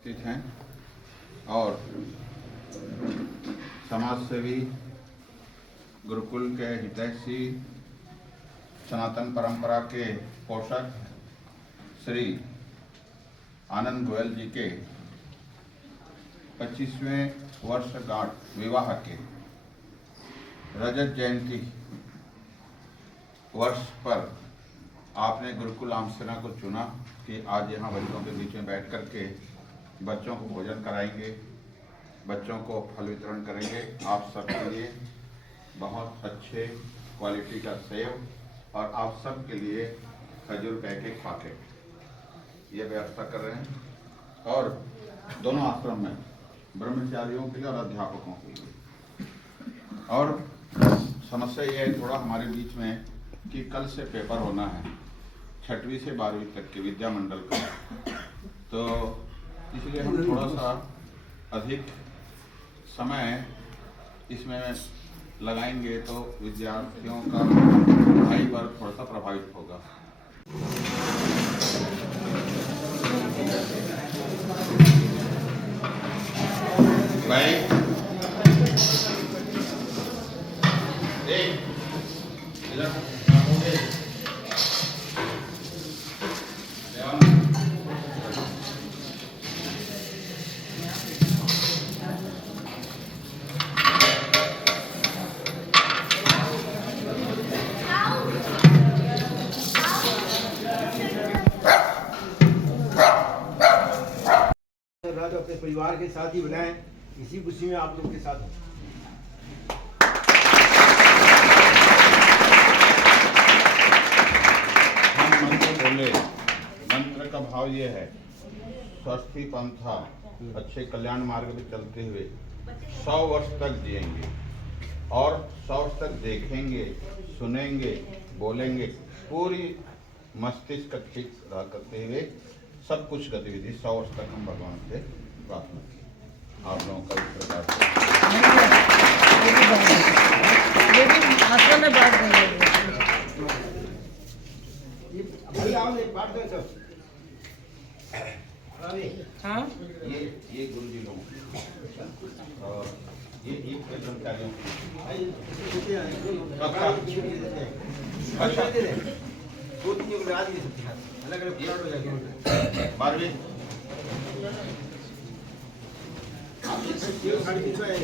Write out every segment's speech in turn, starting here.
स्थित हैं और समाज सेवी गुरुकुल के हितैषी सनातन परंपरा के पोषक श्री आनंद गोयल जी के 25वें वर्षगांठ विवाह के रजत जयंती वर्ष पर आपने गुरुकुल आम सेना को चुना कि आज यहाँ बच्चों के बीच में बैठ कर के बच्चों को भोजन कराएंगे, बच्चों को फल वितरण करेंगे। आप सबके लिए बहुत अच्छे क्वालिटी का सेव और आप सब के लिए खजूर पैकेट पाकेट ये व्यवस्था कर रहे हैं और दोनों आश्रम में ब्रह्मचारियों के लिए और अध्यापकों के लिए। और समस्या ये है थोड़ा हमारे बीच में कि कल से पेपर होना है 6वीं से 12वीं तक के विद्या मंडल का, तो इसलिए हम थोड़ा सा अधिक समय इसमें लगाएंगे तो विद्यार्थियों का पढ़ाई वर्ग थोड़ा सा प्रभावित होगा। अपने परिवार के साथ ही बनाएं, इसी खुशी में आप लोग के साथ हैं। हम मंत्र बोले, मंत्र का भाव ये है स्वस्थी पंथा अच्छे कल्याण मार्ग में चलते हुए 100 वर्ष तक जिएंगे और 100 वर्ष तक देखेंगे, सुनेंगे, बोलेंगे, पूरी मस्तिष्क ठीक रहा करते हुए सब कुछ गतिविधि 100 वर्ष तक हम भगवान से प्रार्थना की। आप लोगों का इस प्रकार से ये गुरु जी लोग और ये कर्मचारियों अच्छा 2-3 को लगा दीजिए सबके साथ अलग अलग प्लॉट हो जाएगा। 12वीं आप 350 है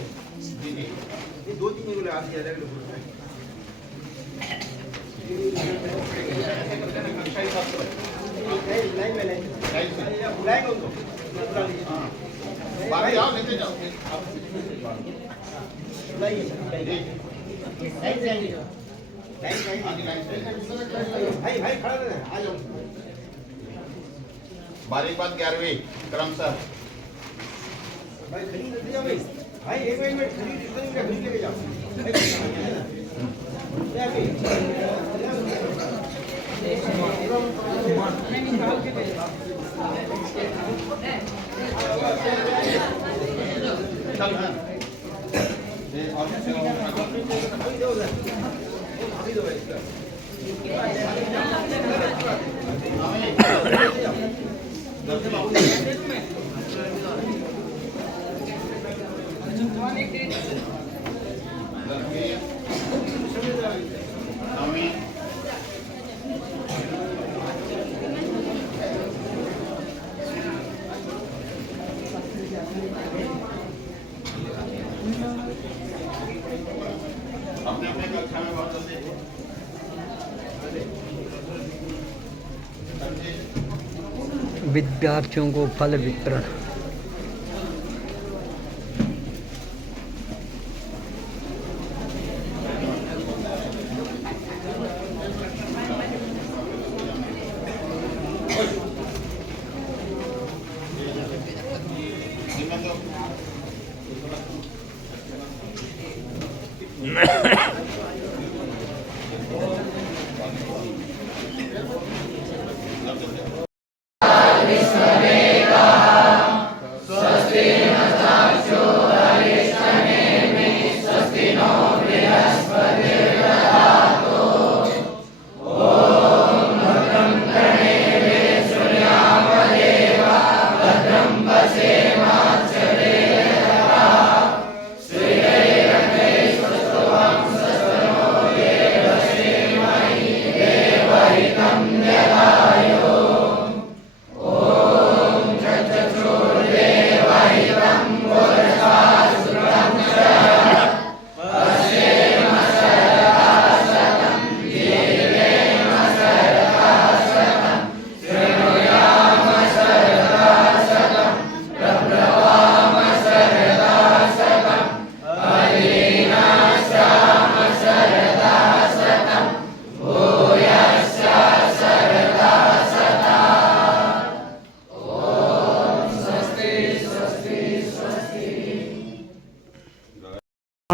ये 2-3 को लगा दीजिए अलग अलग लाइन में बुलाएंगे उनको 12 जाओ लेते जाओ भाई खड़ा रहना आ जाओ। 12वीं के बाद 11वीं क्रमशः भाई खरीद ले जाओ भाई एक मिनट खरीद लेके जाओ। अपने अपने कक्षा में बहुत जल्दी विद्यार्थियों को फल वितरण।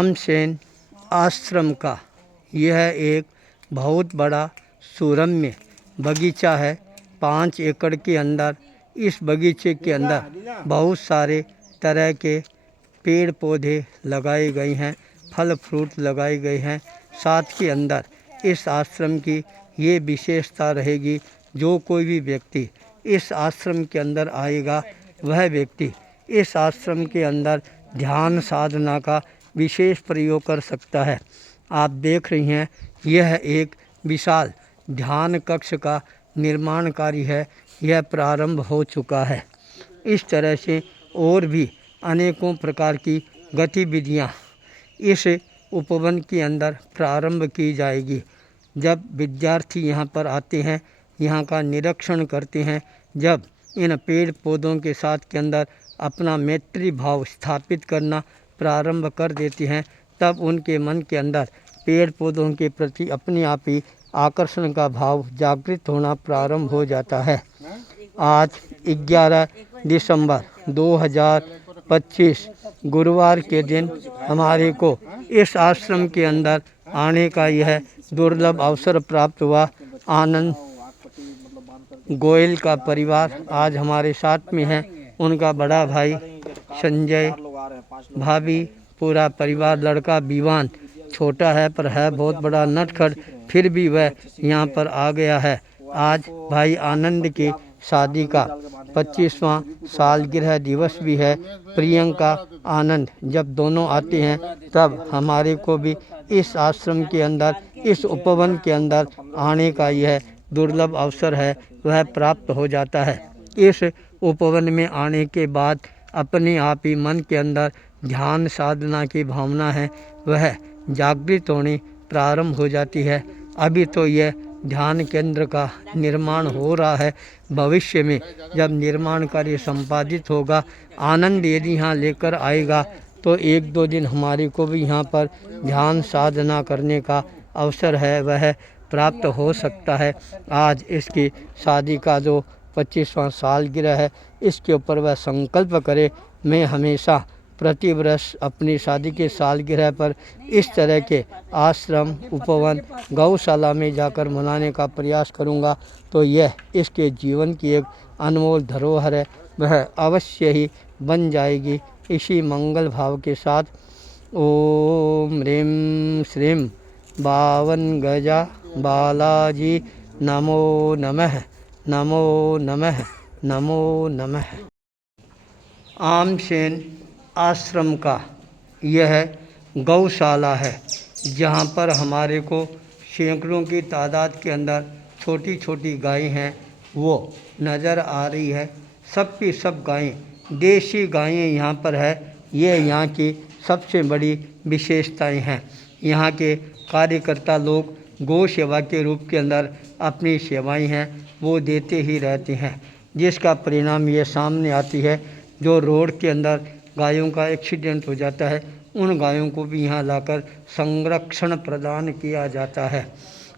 रामसेन आश्रम का यह एक बहुत बड़ा सुरम्य बगीचा है। 5 एकड़ के अंदर इस बगीचे के अंदर बहुत सारे तरह के पेड़ पौधे लगाए गए हैं, फल फ्रूट लगाए गए हैं। साथ के अंदर इस आश्रम की ये विशेषता रहेगी, जो कोई भी व्यक्ति इस आश्रम के अंदर आएगा वह व्यक्ति इस आश्रम के अंदर ध्यान साधना का विशेष प्रयोग कर सकता है। आप देख रही हैं यह एक विशाल ध्यान कक्ष का निर्माण कार्य है, यह प्रारंभ हो चुका है। इस तरह से और भी अनेकों प्रकार की गतिविधियां इस उपवन के अंदर प्रारंभ की जाएगी। जब विद्यार्थी यहाँ पर आते हैं, यहाँ का निरीक्षण करते हैं, जब इन पेड़ पौधों के साथ के अंदर अपना मैत्री भाव स्थापित करना प्रारंभ कर देते हैं, तब उनके मन के अंदर पेड़ पौधों के प्रति अपने आप ही आकर्षण का भाव जागृत होना प्रारंभ हो जाता है। आज 11 दिसंबर 2025 गुरुवार के दिन हमारे को इस आश्रम के अंदर आने का यह दुर्लभ अवसर प्राप्त हुआ। आनंद गोयल का परिवार आज हमारे साथ में है, उनका बड़ा भाई संजय, भाभी, पूरा परिवार, लड़का विवान छोटा है पर है बहुत बड़ा नटखट, फिर भी वह यहाँ पर आ गया है। आज भाई आनंद की शादी का 25वां सालगिरह दिवस भी है। प्रियंका आनंद जब दोनों आते हैं तब हमारे को भी इस आश्रम के अंदर, इस उपवन के अंदर आने का यह दुर्लभ अवसर है वह प्राप्त हो जाता है। इस उपवन में आने के बाद अपने आप ही मन के अंदर ध्यान साधना की भावना है वह जागृत होनी प्रारंभ हो जाती है। अभी तो यह ध्यान केंद्र का निर्माण हो रहा है, भविष्य में जब निर्माण कार्य संपादित होगा, आनंद यदि यहाँ लेकर आएगा तो 1-2 दिन हमारे को भी यहाँ पर ध्यान साधना करने का अवसर है वह प्राप्त हो सकता है। आज इसकी शादी का जो 25वां सालगिरह है, इसके ऊपर वह संकल्प करे, मैं हमेशा प्रतिवर्ष अपनी शादी के सालगिरह पर इस तरह के आश्रम, उपवन, गौशाला में जाकर मनाने का प्रयास करूंगा, तो यह इसके जीवन की एक अनमोल धरोहर है, वह अवश्य ही बन जाएगी। इसी मंगल भाव के साथ ओम ह्रीं श्रीं 52 गजा बालाजी नमो नमः, नमो नमः, नमो नमः। आमसेन आश्रम का यह गौशाला है, जहाँ पर हमारे को सैकड़ों की तादाद के अंदर छोटी छोटी गायें हैं वो नज़र आ रही है। सब की सब गायें देसी गायें यहाँ पर है, ये यहाँ की सबसे बड़ी विशेषताएं हैं। यहाँ के कार्यकर्ता लोग गौ सेवा के रूप के अंदर अपनी सेवाएं हैं वो देते ही रहते हैं, जिसका परिणाम ये सामने आती है। जो रोड के अंदर गायों का एक्सीडेंट हो जाता है, उन गायों को भी यहाँ लाकर संरक्षण प्रदान किया जाता है।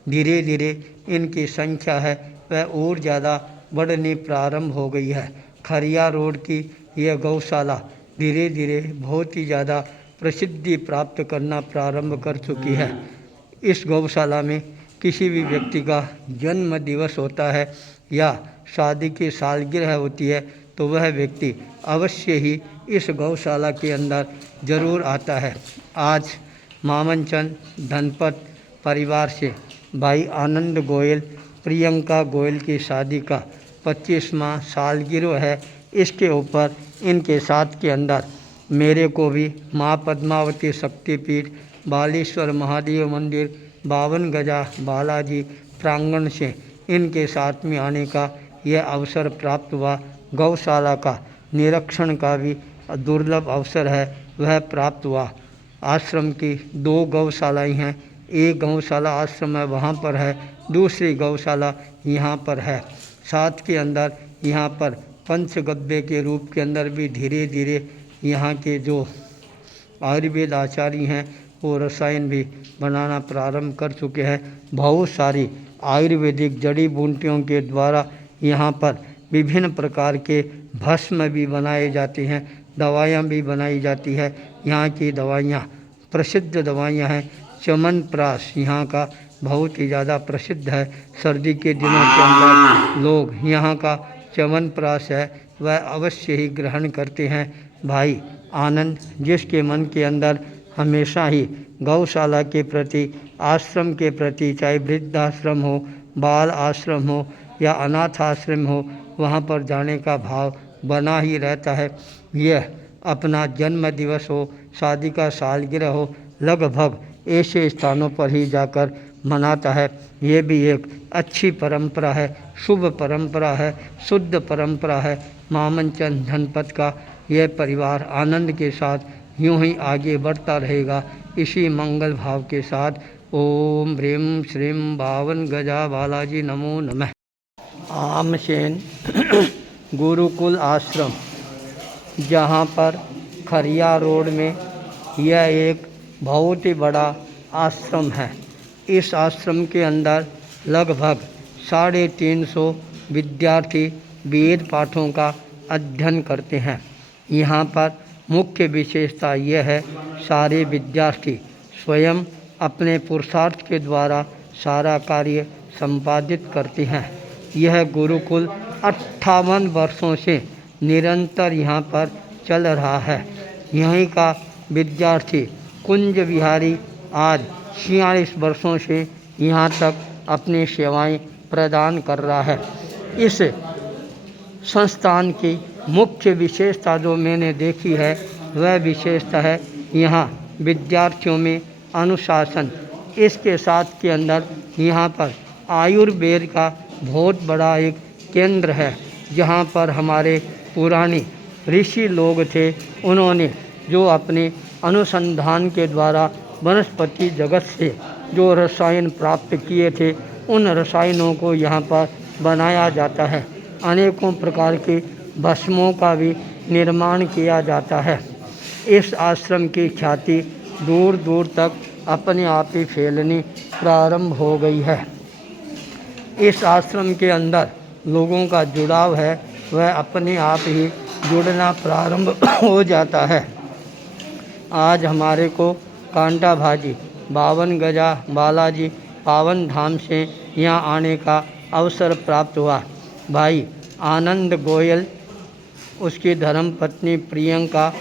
धीरे धीरे इनकी संख्या है वह और ज़्यादा बढ़ने प्रारंभ हो गई है। खरिया रोड की यह गौशाला धीरे धीरे बहुत ही ज़्यादा प्रसिद्धि प्राप्त करना प्रारंभ कर चुकी है। इस गौशाला में किसी भी व्यक्ति का जन्म दिवस होता है या शादी की सालगिरह होती है तो वह व्यक्ति अवश्य ही इस गौशाला के अंदर ज़रूर आता है। आज मामनचंद धनपत परिवार से भाई आनंद गोयल, प्रियंका गोयल की शादी का 25वां सालगिरह है। इसके ऊपर इनके साथ के अंदर मेरे को भी माँ पद्मावती शक्तिपीठ, बालेश्वर महादेव मंदिर, 52 गजा बालाजी प्रांगण से इनके साथ में आने का यह अवसर प्राप्त हुआ। गौशाला का निरीक्षण का भी दुर्लभ अवसर है वह प्राप्त हुआ। आश्रम की 2 गौशालाएँ हैं, एक गौशाला आश्रम है वहाँ पर है, दूसरी गौशाला यहाँ पर है। साथ के अंदर यहाँ पर पंचगव्य के रूप के अंदर भी धीरे धीरे यहाँ के जो आयुर्वेद आचार्य हैं वो रसायन भी बनाना प्रारंभ कर चुके हैं। बहुत सारी आयुर्वेदिक जड़ी बूटियों के द्वारा यहाँ पर विभिन्न प्रकार के भस्म भी बनाए जाते हैं, दवाइयाँ भी बनाई जाती है। यहाँ की दवाइयाँ प्रसिद्ध दवाइयाँ हैं। च्यवनप्राश यहाँ का बहुत ही ज़्यादा प्रसिद्ध है। सर्दी के दिनों के अंदर लोग यहाँ का च्यवनप्राश है वह अवश्य ही ग्रहण करते हैं। भाई आनंद, जिसके मन के अंदर हमेशा ही गौशाला के प्रति, आश्रम के प्रति, चाहे वृद्धाश्रम हो, बाल आश्रम हो या अनाथ आश्रम हो, वहाँ पर जाने का भाव बना ही रहता है। यह अपना जन्म दिवस हो, शादी का सालगिरह हो, लगभग ऐसे स्थानों पर ही जाकर मनाता है। ये भी एक अच्छी परंपरा है, शुभ परंपरा है, शुद्ध परंपरा है। मामनचंद जनपद का यह परिवार आनंद के साथ यूं ही आगे बढ़ता रहेगा। इसी मंगल भाव के साथ ओम ह्रीं श्रीं बावन गजा बालाजी नमो नमः। आमसेन गुरुकुल आश्रम, जहाँ पर खरिया रोड में यह एक बहुत ही बड़ा आश्रम है। इस आश्रम के अंदर लगभग 350 विद्यार्थी वेद पाठों का अध्ययन करते हैं। यहाँ पर मुख्य विशेषता यह है, सारे विद्यार्थी स्वयं अपने पुरुषार्थ के द्वारा सारा कार्य संपादित करते हैं। यह गुरुकुल 58 वर्षों से निरंतर यहाँ पर चल रहा है। यहीं का विद्यार्थी कुंज विहारी आज 46 वर्षों से यहाँ तक अपनी सेवाएं प्रदान कर रहा है। इस संस्थान की मुख्य विशेषता जो मैंने देखी है वह विशेषता है यहाँ विद्यार्थियों में अनुशासन। इसके साथ के अंदर यहाँ पर आयुर्वेद का बहुत बड़ा एक केंद्र है, जहाँ पर हमारे पुराने ऋषि लोग थे, उन्होंने जो अपने अनुसंधान के द्वारा वनस्पति जगत से जो रसायन प्राप्त किए थे, उन रसायनों को यहाँ पर बनाया जाता है। अनेकों प्रकार के भस्मों का भी निर्माण किया जाता है। इस आश्रम की ख्याति दूर दूर तक अपने आप ही फैलनी प्रारंभ हो गई है। इस आश्रम के अंदर लोगों का जुड़ाव है वह अपने आप ही जुड़ना प्रारंभ हो जाता है। आज हमारे को कांटा भाजी 52 गजा बालाजी पावन धाम से यहाँ आने का अवसर प्राप्त हुआ। भाई आनंद गोयल, उसकी धर्मपत्नी प्रियंका,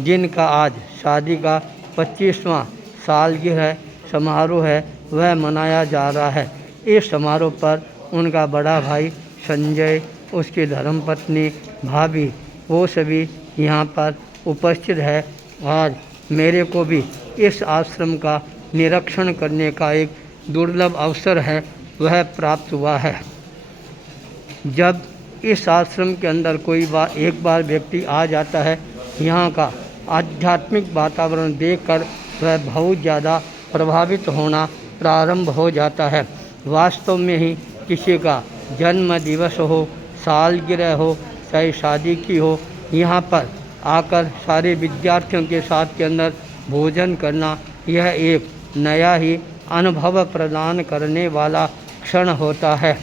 जिनका आज शादी का 25वां सालगिरह समारोह है वह मनाया जा रहा है। इस समारोह पर उनका बड़ा भाई संजय, उसकी धर्मपत्नी भाभी, वो सभी यहाँ पर उपस्थित है। आज मेरे को भी इस आश्रम का निरीक्षण करने का एक दुर्लभ अवसर है वह प्राप्त हुआ है। जब इस आश्रम के अंदर कोई एक बार व्यक्ति आ जाता है, यहाँ का आध्यात्मिक वातावरण देखकर वह बहुत ज़्यादा प्रभावित होना प्रारंभ हो जाता है। वास्तव में ही किसी का जन्म दिवस हो, सालगिरह हो, चाहे शादी की हो, यहाँ पर आकर सारे विद्यार्थियों के साथ के अंदर भोजन करना यह एक नया ही अनुभव प्रदान करने वाला क्षण होता है।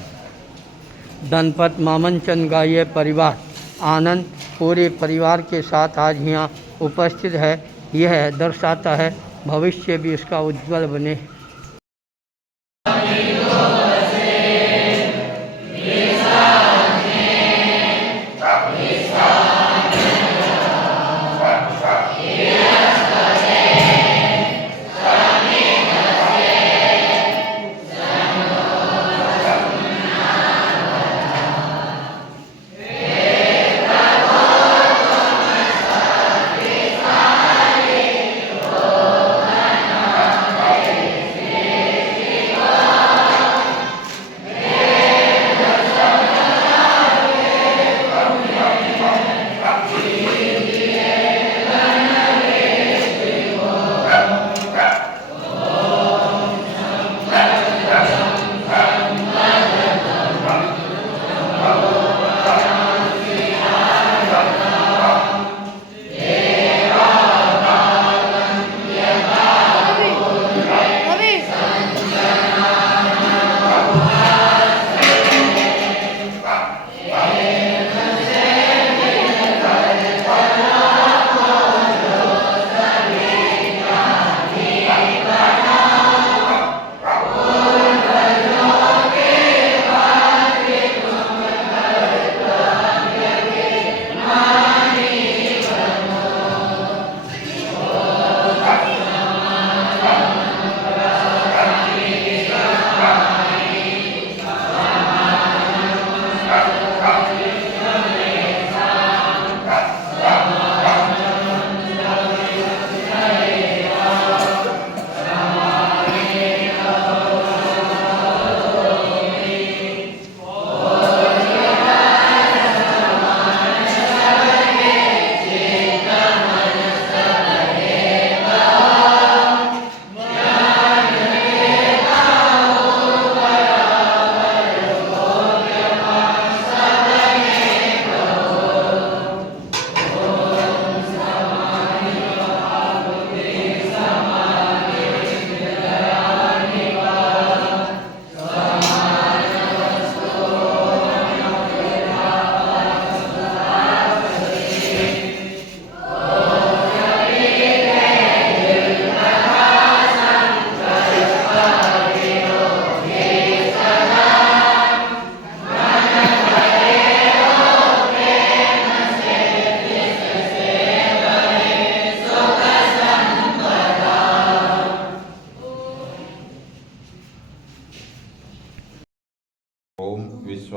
धनपत मामनचंद का ये परिवार आनंद पूरे परिवार के साथ आज यहाँ उपस्थित है। यह दर्शाता है भविष्य भी इसका उज्जवल बने।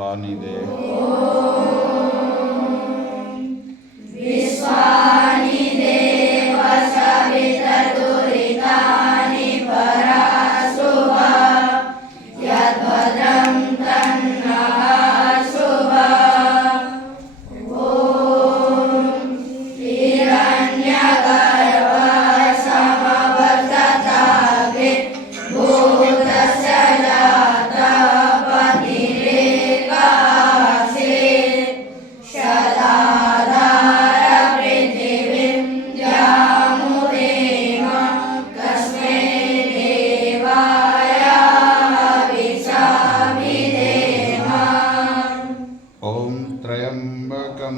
विश्वानिदे ओम त्र्यंबकं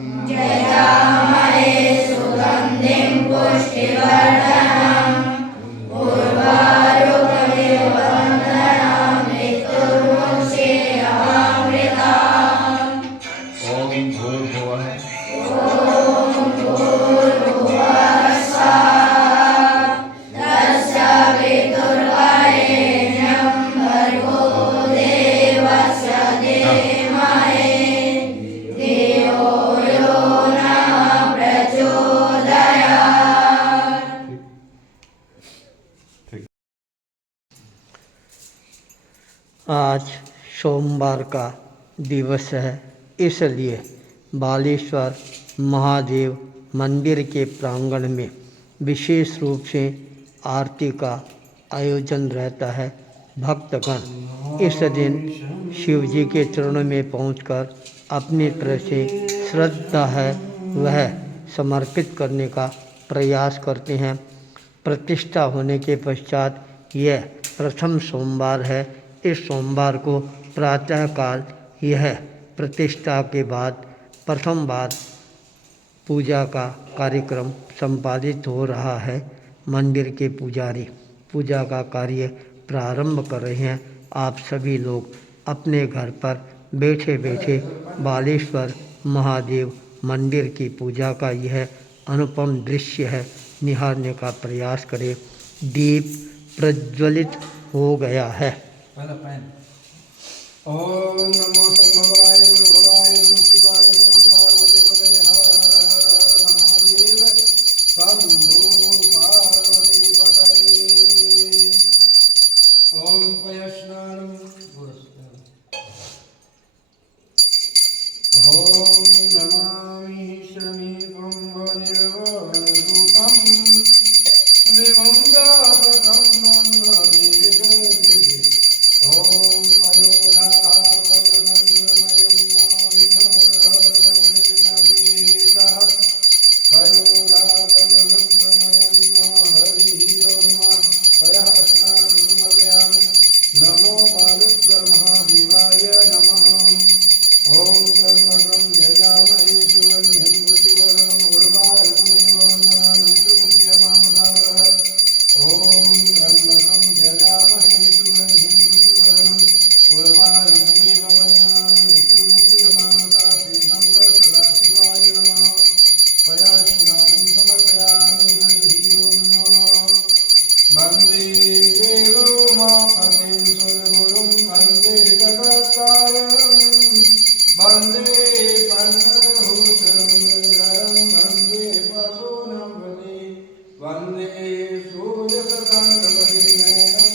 ओम भूर्भुवः आज सोमवार का दिवस है, इसलिए बालेश्वर महादेव मंदिर के प्रांगण में विशेष रूप से आरती का आयोजन रहता है। भक्तगण इस दिन शिव जी के चरणों में पहुंचकर अपनी तरफ से श्रद्धा है वह समर्पित करने का प्रयास करते हैं। प्रतिष्ठा होने के पश्चात यह प्रथम सोमवार है। इस सोमवार को प्रातःकाल यह प्रतिष्ठा के बाद प्रथम बार पूजा का कार्यक्रम संपादित हो रहा है। मंदिर के पुजारी पूजा का कार्य प्रारंभ कर रहे हैं। आप सभी लोग अपने घर पर बैठे बैठे बालेश्वर महादेव मंदिर की पूजा का यह अनुपम दृश्य है, निहारने का प्रयास करें। दीप प्रज्वलित हो गया है। ओम नमो संभवाय नमो भवाय नमो शिवाय नमो पार्वती पतये हर हर हर हर महादेव शंभो पार्वती पतये। ओम पयस्नानम ओम नमामि शमीकं निर्वाण रूपं विभं जातकं ब्रह्मवेदगिरि। ओम पयोराः पयोरन्ध्रमयं विष्णुर्हरमयनवीतः पयोराः पयोरन्ध्रमयं हरिः ओम। पयः स्नानं समर्पयामि। नमो बालेश्वर महादेवाय नमः। ओम त्र्यंबकं जयामहे सुगन्धिं पुष्टिवर्धनम् उर्वारुकमिव वन्दनान् विष्णुमुख्यमामदातः। ओम त्र्यंबकं जयामहे सुगन्धिं पुष्टिवर्धनम् उर्वारुकमिव वन्दनान् विष्णुमुख्यमामदातः। श्रीशङ्कर सदाशिवाय नमः। पयस्नानं समर्पयामि। हरिः ओम। वन्दे देवोमापतिं सुरगुरुं वन्दे जगत्कारणं वन्दे पन्नगभूषणं गजधरं वन्दे पशूनां पते वन्दे सूर्यसदङ्गमहिनयनं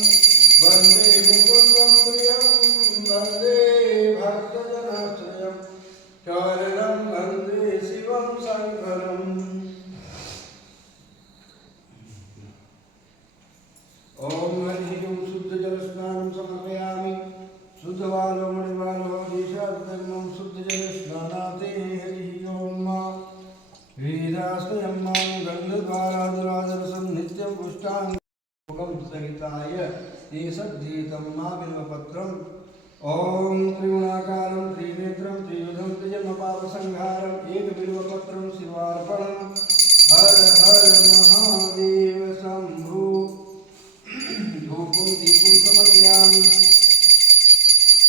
वन्दे मुकुन्दं प्रियं वन्दे भक्तजनाश्रयं शरणं वन्दे शिवं शङ्करम्। ओम हरिः ओम। शुद्धजलस्नानं समर्पयामि। शुद्धबालो मणिबालो दिशाधर्मं शुद्धजलस्नानाते हरिः ओम। वेदाश्रयं मां गन्धद्वारादुरादरसं नित्यं पुष्टाङ्गं सहिताय एषद्धीतं मा बिल्वपत्रम्। ओम त्रिगुणाकारं त्रिनेत्रं त्रियुधं त्रिजन्मपापसंहारम् एकबिल्वपत्रं शिवार्पणम्। हर हर महादेव शंभो। धूपं दीपं समर्पयामि।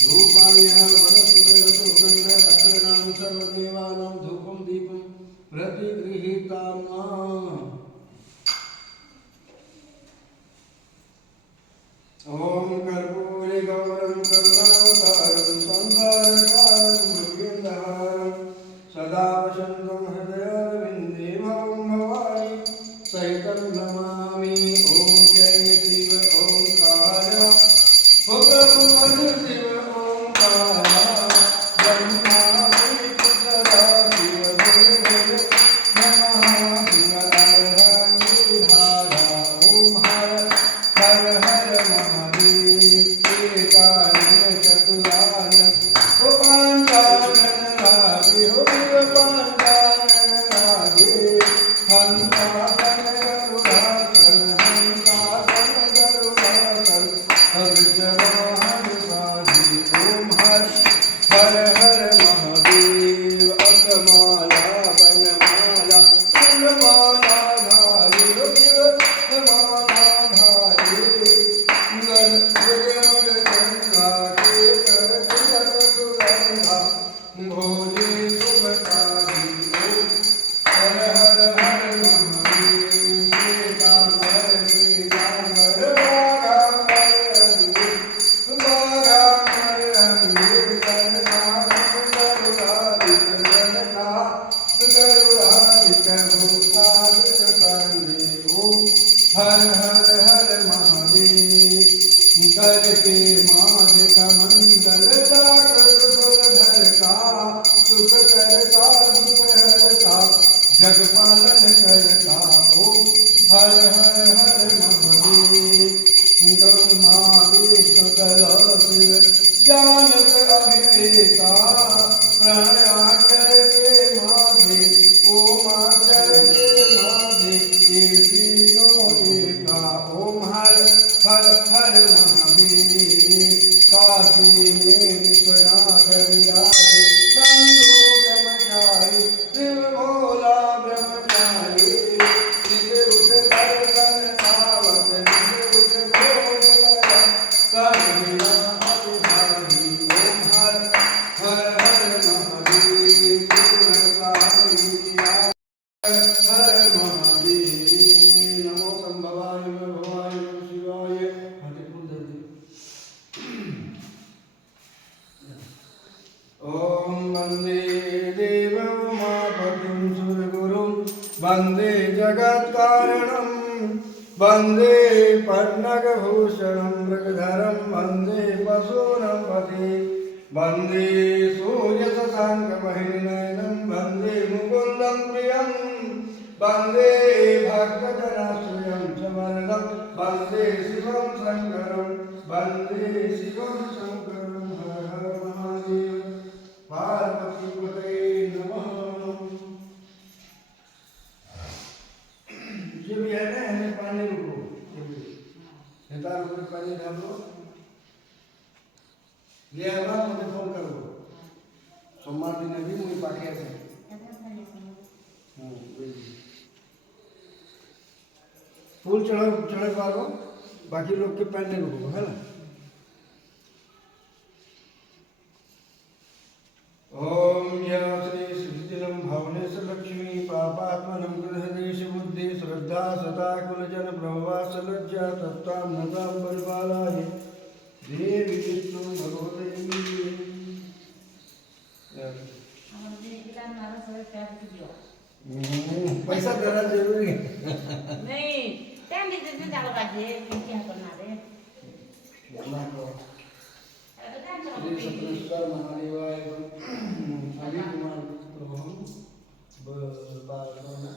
धूपाय वनस्पतिरसुगन्धभद्राणां सर्वदेवानां धूपं दीपं प्रतिगृहीताम्। ॐ कर्पूरे गौरं करुणावतारं संसारसारं नमामि ओम जय शिव ओंकार भगवान शिव ओंकार ब्रह्मा विष्णु सदा शिव गुरुदेव नमः शिव अरहं गिरिधारा ओम हर हर हर महादेव एकानन चतुरानन ओ पांचानन रागे हो शिव पांचानन रागे हंसासन गरुडासन हंसासन गरुडासन हर्षवाहन साधी ओम हर हर हर महादेव अकमाला वनमाला फूलमाला धारी हो शिव माला धारी गल गगन गंगा के कर तिलक सुगंधा भोले सुभतारी ओम हर हर हर महादेव श्रीकांबर श्रीकांबर बागांबर अंगूर कनकांबर गरुड़ादित भूतादित कांदे ओम हर हर हर महादेव कर के माघ कमंडल जागृत फलधरता सुख करता दुख हरता जग पालन करता ओम हर हर हर महादेव ब्रह्मा विष्णु सदा शिव जानक अभिनेता प्रणयाचर के माधे ओमाचर के माधे ये तीनों एका ओम हर हर हर महादेव काशी में विश्वनाथ विराजे नंदो ब्रह्मचारी शिव भोला ब्रह्मचारी निज उठ दर्शन पावत निज उठ भोग लगा करुणा अतिभारी ओम हर हर हर महादेव पूर्ण स्वामी हर महादेव नमो संभवाय भवाय शिवाय ओम वंदे देव उमापतिं सुरगुरुं वंदे जगत्कारणं वंदे पन्नगभूषणं मृगधरं वंदे पशूनां पते वंदे सूर्यशशाङ्कमहिनयनं वंदे मुकुन्दं प्रियं वंदे भक्तजनाश्रयं च वरदं वंदे शिवं शङ्करं वंदे शिवं शङ्करं हर हर महादेव पार्वती पतये नमः। ये भी है ना हमें पानी रुको नेता रुको पानी डाल दो ले आवा मुझे फोन कर दो सोमवार दिन भी मुझे पाठिया से फूल चढ़े पारो बाकी लोग के पैर नहीं रुको है ना। ओम या श्री श्रीदिनं भवनेश लक्ष्मी पापात्मनं गृहदेश बुद्धि श्रद्धा सदा कुलजन ब्रह्मवास लज्जा तत्तां नगां परिपालाय देवी विष्णु भगवते पैसा देना जरूरी है नहीं टाइम देते थे डाल का दे क्या करना रे श्री सतनेश्वर महादेवाय अभी कुमार प्रभु बालना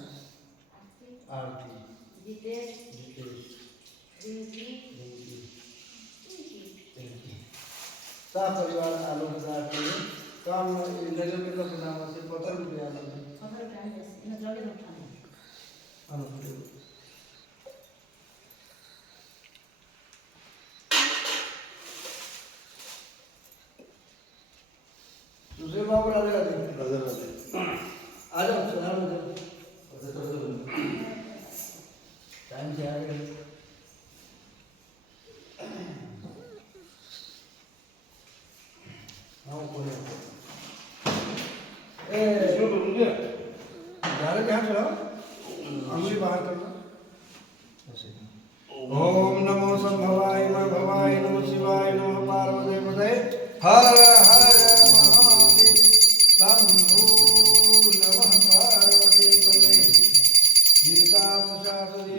आरती जितेश जितेश रिंकी सा परिवार आलोकदार के काम नजर के नाम से पत्थर भी आलोक खबर टाइम दे न जल्दी उठाने दूसरे बाबू राधे राधे राधे राधे आ जाओ सलाम हो जाओ टाइम से आ गए हाँ बोलो डायरेक्ट यहाँ चलाओ अंगुली बाहर करना ओम नमो संभवाय भवाय नमो शिवाय नमो पार्वती पते हर हर महादेव शंभो नमः पार्वती पते गीता शास्त्री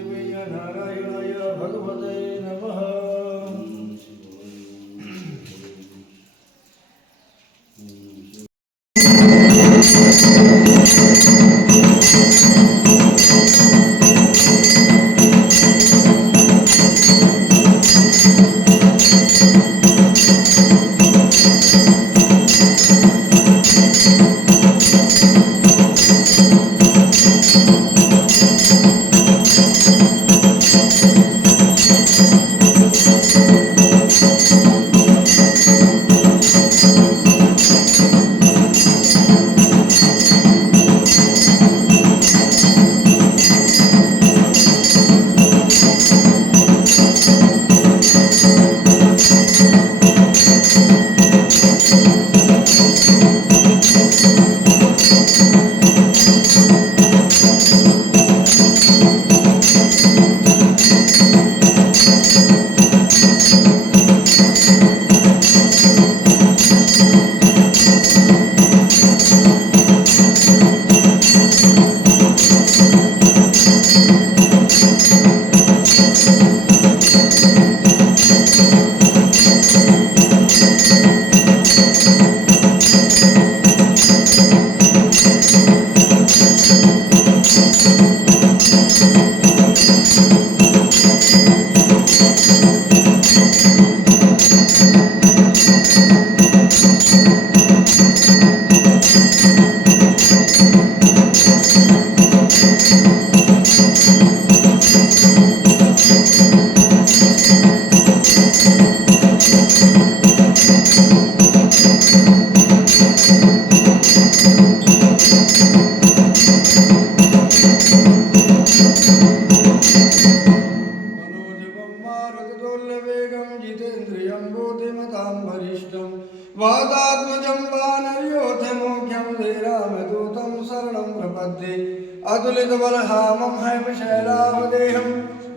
अतुलित बलधामं हैमशैलावदेहं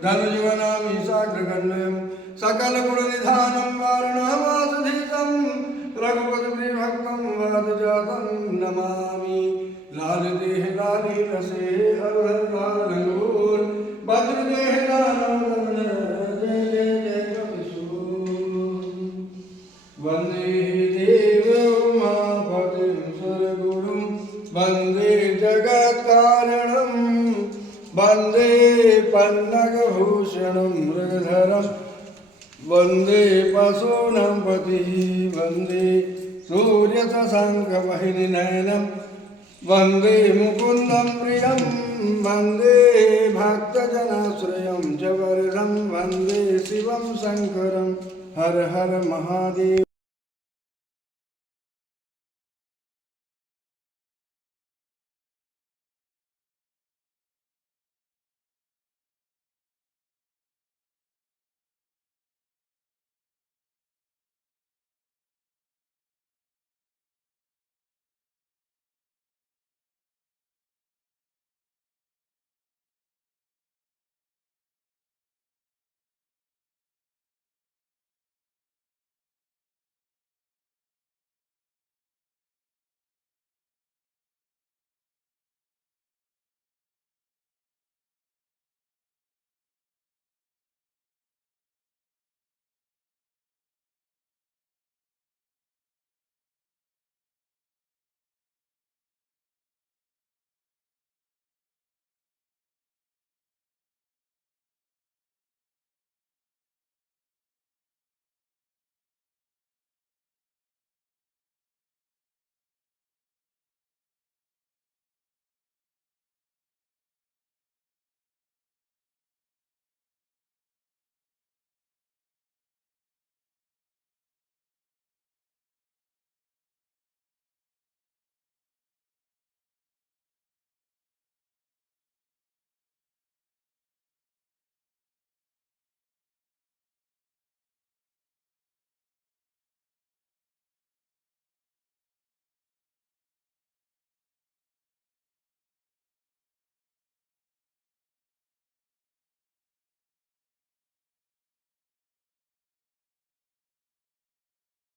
धनुजीवनामि साग्रगण्यं सकल गुण निधानं वारणमासधीतं रघुपति भक्तं वादजातं नमामि लाल देह लाली रसे हर हर लाल लंगूर भद्र देह दानव जय जय जय कपिसूर वंदे देव उमापतिं सुरगुरुं वंदे जगत्कारणं वंदे पन्नगभूषणं मृगधरं वंदे पशूनां पतिः वंदे सूर्यशशाङ्कवाहिनीनयनं वंदे मुकुन्दं प्रियं वंदे भक्तजनाश्रयं च वरदं वंदे शिवं शङ्करं हर हर महादेव।